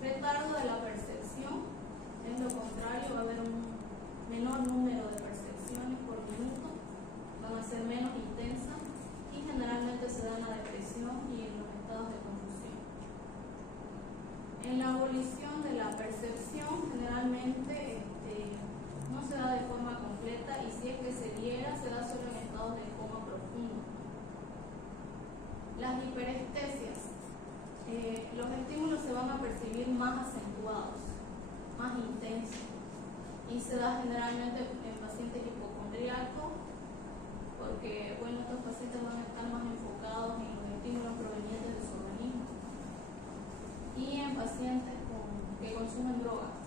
Retardo de la percepción es lo contrario, va a haber un menor número de percepciones por minuto, van a ser menos intensas y generalmente se da en la depresión y en los estados de confusión. En la abolición de la percepción generalmente no se da de forma completa y si es que se diera, se da solo en estados de coma profundo. Las hiperestesias. Los estímulos se van a percibir más acentuados, más intensos y se da generalmente en pacientes hipocondríacos porque bueno, estos pacientes van a estar más enfocados en los estímulos provenientes de su organismo y en pacientes que consumen drogas.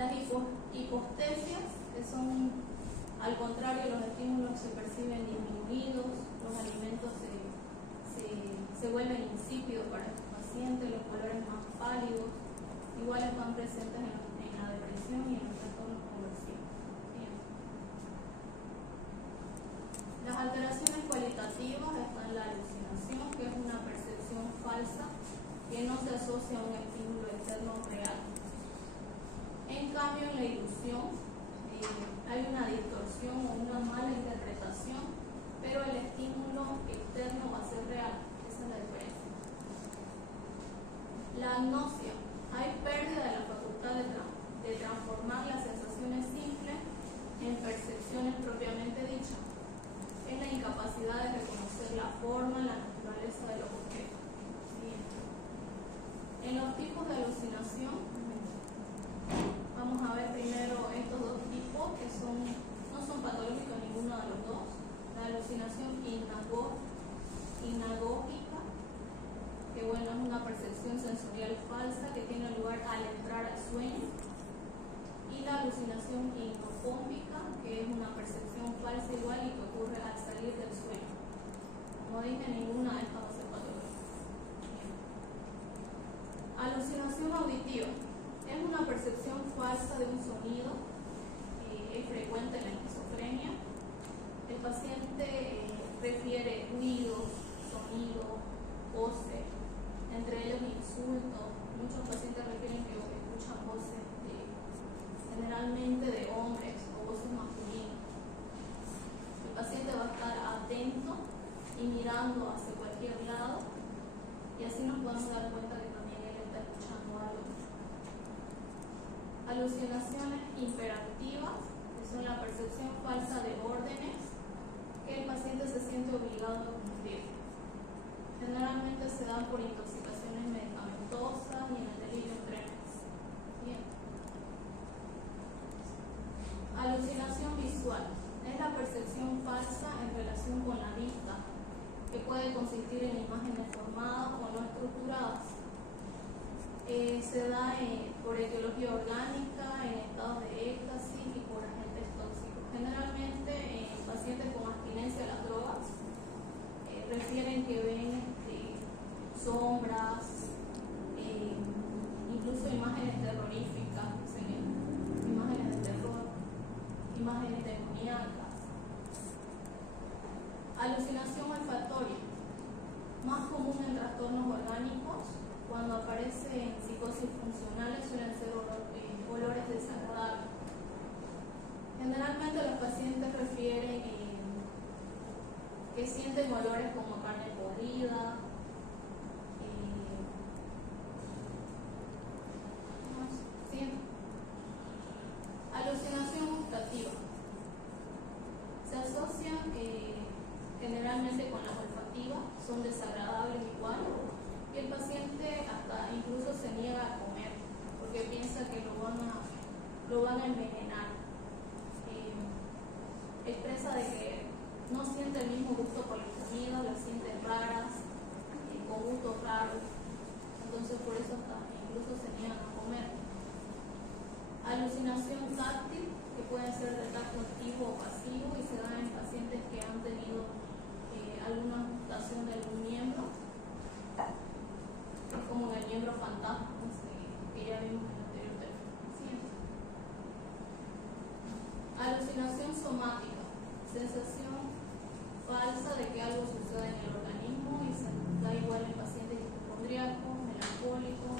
Las hipostesias, que son al contrario, los estímulos se perciben disminuidos, los alimentos se vuelven insípidos para estos pacientes, los colores más pálidos, igual están presentes en la depresión y en los trastornos conversivos. Bien. Las alteraciones cualitativas están en la alucinación, que es una percepción falsa que no se asocia a un estímulo externo real. En cambio, en la ilusión hay una distorsión o una mala interpretación, pero el estímulo externo va a ser real. Esa es la diferencia. La agnosia. Hay pérdida de la facultad de transformar las sensaciones simples en percepciones propiamente dichas. Es la incapacidad de reconocer la forma, la naturaleza de los objetos. Siguiente. En los tipos de alucinación, vamos a ver primero estos dos tipos que no son patológicos ninguno de los dos. La alucinación hinagógica, que bueno, es una percepción sensorial falsa que tiene lugar al entrar al sueño, y la alucinación hipocómpica, que es una percepción falsa igual y que ocurre al salir del sueño. Como dije, ninguna de estas va a ser patológica. Alucinación auditiva es una percepción falsa de un sonido, es frecuente en la esquizofrenia. El paciente refiere ruidos, sonidos, voces, entre ellos insultos. Muchos pacientes refieren que escuchan voces generalmente de hombres o voces masculinas. El paciente va a estar atento y mirando hacia cualquier lado y así nos podemos dar cuenta que también él está escuchando algo. Alucinaciones hiperactivas, que son la percepción falsa de órdenes que el paciente se siente obligado a cumplir. Generalmente se dan por intoxicaciones medicamentosas y en el delirio tremens. Bien. Alucinación visual es la percepción falsa en relación con la vista, que puede consistir en imágenes formadas o no estructuradas. Se da por etiología orgánica, en estados de éxtasis y por agentes tóxicos. Generalmente en pacientes con abstinencia a las drogas refieren que ven sombras, incluso imágenes terroríficas, imágenes de terror, imágenes demoníacas. Alucinación olfatoria, más común en trastornos orgánicos. Cuando aparece en psicosis funcionales suelen ser olores desagradables. Generalmente los pacientes refieren que sienten olores como carne podrida, alucinación gustativa. Se asocian generalmente con las olfativas, son desagradables igual. Y el paciente hasta incluso se niega a comer porque piensa que lo van a envenenar. Expresa de que no siente el mismo gusto por las comidas, las siente raras, con gustos raros. Entonces por eso hasta incluso se niegan a comer. Alucinación táctil, que puede ser de tacto activo o pasivo y se da en pacientes que han tenido alguna amputación de algún miembro. Es como en el miembro fantasma que ya vimos en el anterior tema. Alucinación somática, sensación falsa de que algo sucede en el organismo y se da igual en pacientes hipocondríacos, melancólicos,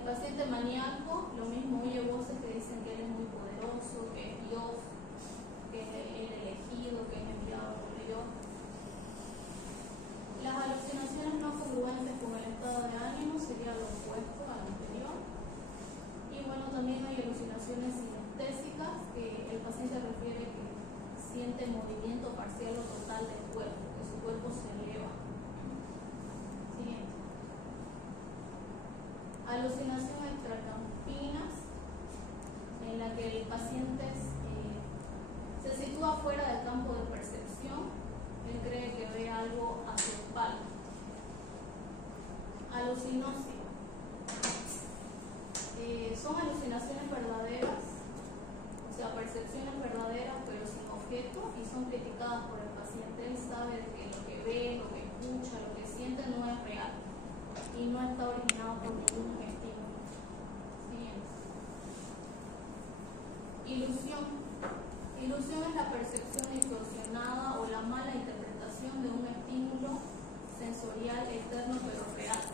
El paciente maníaco, lo mismo, oye voces que dicen que él es muy poderoso, que es Dios, que es el elegido, que es enviado por Dios. Las alucinaciones no congruentes con el estado de ánimo sería lo opuesto a lo anterior. Y bueno, también hay alucinaciones sinestésicas, que el paciente refiere que siente movimiento parcial o total del cuerpo, que su cuerpo se eleva. Siguiente. Alucinación extracampinas, en la que el paciente se sitúa fuera del campo de percepción. Él cree que ve algo a su espalda. Alucinosis. Son alucinaciones verdaderas, o sea, percepciones verdaderas pero sin objeto, y son criticadas por el paciente. Él sabe que lo que ve, lo que escucha, lo que siente no es real y no está originado por ningún estímulo. Siguiente. Ilusión. Ilusión es la percepción distorsionada o la mala interpretación de un estímulo sensorial externo pero real.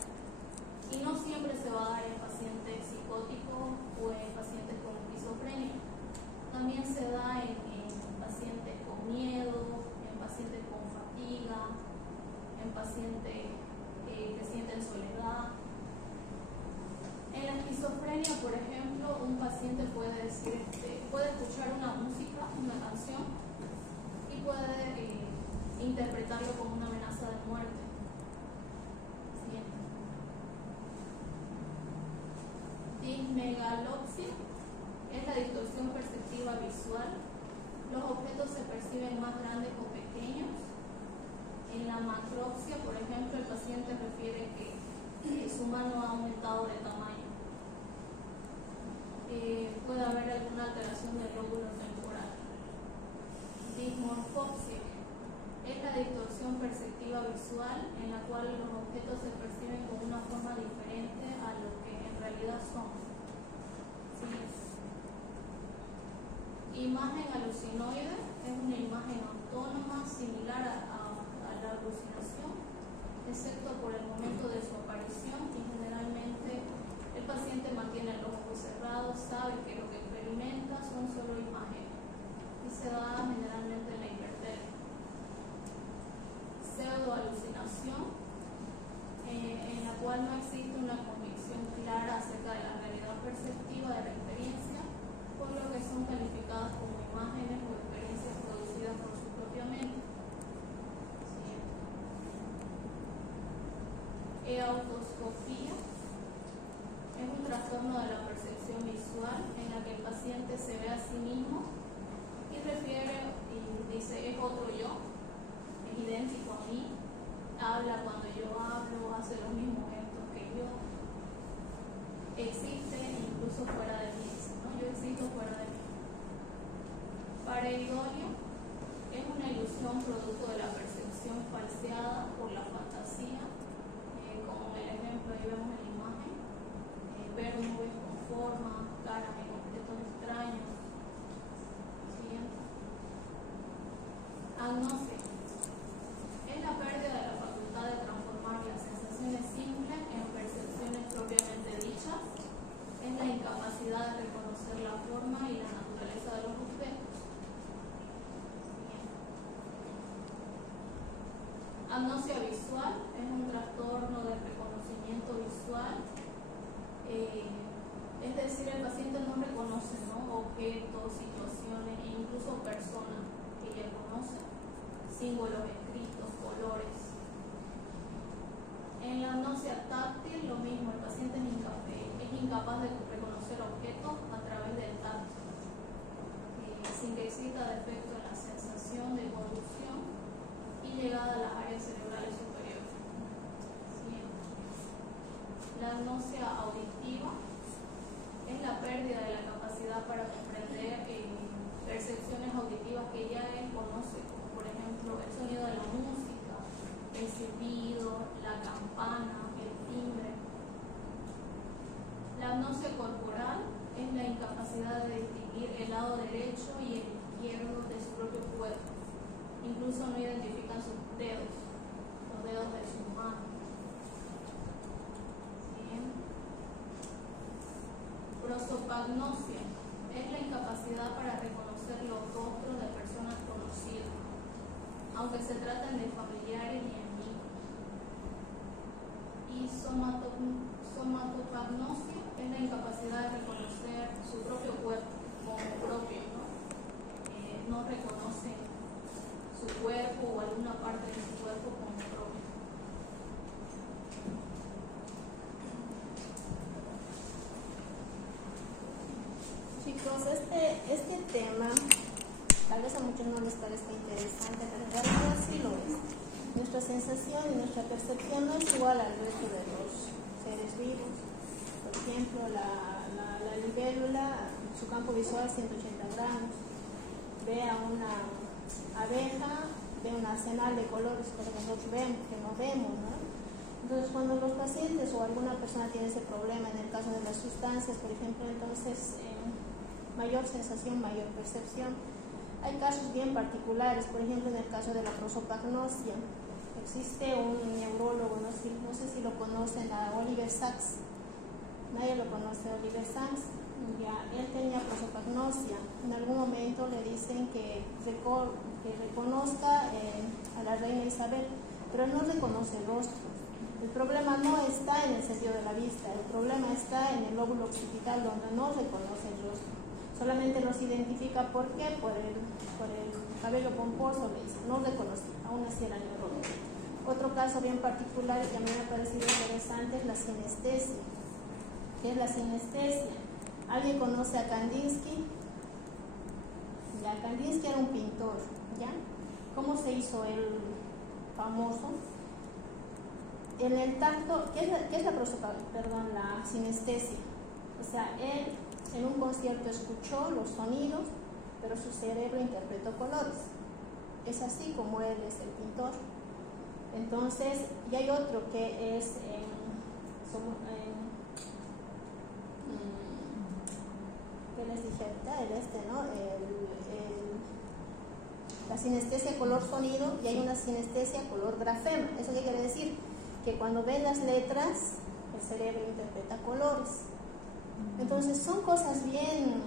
Y no siempre se va a dar en pacientes psicóticos o en pacientes con esquizofrenia. También se da en pacientes con miedo, en pacientes con fatiga, en pacientes que sienten soledad. En la esquizofrenia, por ejemplo, un paciente puede decir, puede escuchar una música, una canción, y puede interpretarlo como una amenaza de muerte. Siguiente. Dismegalopsia es la distorsión perceptiva visual. Los objetos se perciben más grandes o pequeños. En la macropsia, por ejemplo, el paciente refiere que su mano ha aumentado de tamaño. Puede haber alguna alteración del lóbulo temporal. Dismorfopsia es la distorsión perceptiva visual, en la cual los objetos se perciben con una forma diferente a lo que en realidad son. Siguiente. Imagen alucinoide es una imagen autónoma similar a la alucinación, excepto por el momento de su aparición, y generalmente el paciente mantiene los ojos cerrados, sabe que lo que experimenta son solo imágenes y se da generalmente en la hipertermia. Pseudoalucinación, en la cual no existe una convicción clara acerca de la realidad perceptiva de la experiencia, por lo que son calificadas como imágenes o experiencias producidas por su propia mente. Eautoscopía es un trastorno de la percepción visual en la que el paciente se ve a sí mismo y refiere y dice: es otro yo, es idéntico a mí, habla cuando yo hablo, hace los mismos gestos que yo, existe incluso fuera de mí, ¿no? Yo existo fuera de mí. Pareidolia es una ilusión producto de la percepción falseada por la fantasía, como en el ejemplo ahí vemos en la imagen, ver nubes con forma, caras en objetos extraños. Siguiente. Agnosia es la pérdida de la facultad de transformar las sensaciones simples en percepciones propiamente dichas, es la incapacidad de reconocer la forma y la naturaleza de los objetos. Agnosia visual es un trastorno de reconocimiento visual, es decir, el paciente no reconoce, ¿no?, objetos, situaciones e incluso personas que ya conoce, símbolos escritos, colores. En la agnosia táctil, lo mismo, el paciente es incapaz de reconocer objetos a través del tacto, sin que exista defecto en la sensación de conducción y llegada a las áreas cerebrales superiores. Siguiente. La agnosia auditiva es la pérdida de la capacidad para comprender percepciones auditivas que ya él conoce, como por ejemplo el sonido de la música, el silbido, la campana, el timbre. La agnosia corporal es la incapacidad de distinguir el lado derecho y el izquierdo de su propio cuerpo. Incluso no identifican sus dedos, los dedos de sus manos. Bien. prosopagnosia es la incapacidad para reconocer los rostros de personas conocidas, aunque se traten de familiares y amigos. Y somatopagnosia es la incapacidad de reconocer su propio cuerpo como propio, ¿no? No reconocen su cuerpo o alguna parte de su cuerpo como propio. Chicos, este tema tal vez a muchos no les parezca interesante, pero en realidad sí lo es. Nuestra sensación y nuestra percepción no es igual al resto de los seres vivos. Por ejemplo, la libélula, su campo visual 180 gramos, ve a una abeja, ve un arsenal de colores que nosotros vemos, que no vemos, ¿no? Entonces, cuando los pacientes o alguna persona tiene ese problema, en el caso de las sustancias, por ejemplo, entonces mayor sensación, mayor percepción. Hay casos bien particulares, por ejemplo, en el caso de la prosopagnosia. Existe un neurólogo, no sé si lo conocen, a Oliver Sacks. Nadie lo conoce, Oliver Sacks. Ya, él tenía prosopagnosia. En algún momento le dicen que reconozca a la reina Isabel, pero no reconoce el rostro. El problema no está en el sentido de la vista, el problema está en el lóbulo occipital, donde no reconoce el rostro. Solamente los identifica, ¿por qué? Por el cabello pomposo, le dice, no reconoce, aún así era neurólogo. Otro caso bien particular que a mí me ha parecido interesante es la sinestesia. ¿Qué es la sinestesia? ¿Alguien conoce a Kandinsky? Ya, Kandinsky era un pintor, ¿ya? ¿Cómo se hizo él famoso? En el tacto, ¿qué es la sinestesia? O sea, él en un concierto escuchó los sonidos, pero su cerebro interpretó colores. Es así como él es el pintor. Entonces, y hay otro que es ¿qué les dije ahorita? ¿No? La sinestesia color sonido, y hay una sinestesia color grafema. ¿Eso qué quiere decir? Que cuando ven las letras, el cerebro interpreta colores. Entonces son cosas bien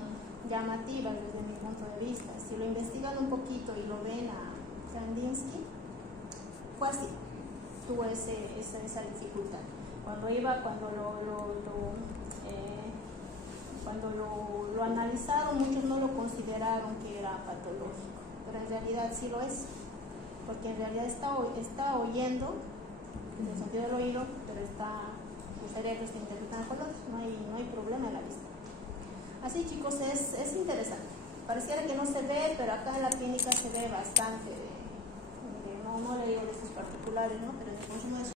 llamativas desde mi punto de vista. Si lo investigan un poquito y lo ven a Kandinsky, fue así, tuvo esa dificultad. Cuando lo analizaron, muchos no lo consideraron que era patológico, pero en realidad sí lo es, porque en realidad está oyendo en el sentido del oído, pero el cerebro está interpretando colores, no hay problema en la vista. Así, chicos, es interesante. Pareciera que no se ve, pero acá en la clínica se ve bastante. No le digo de estos particulares, ¿no? Pero en el consumo de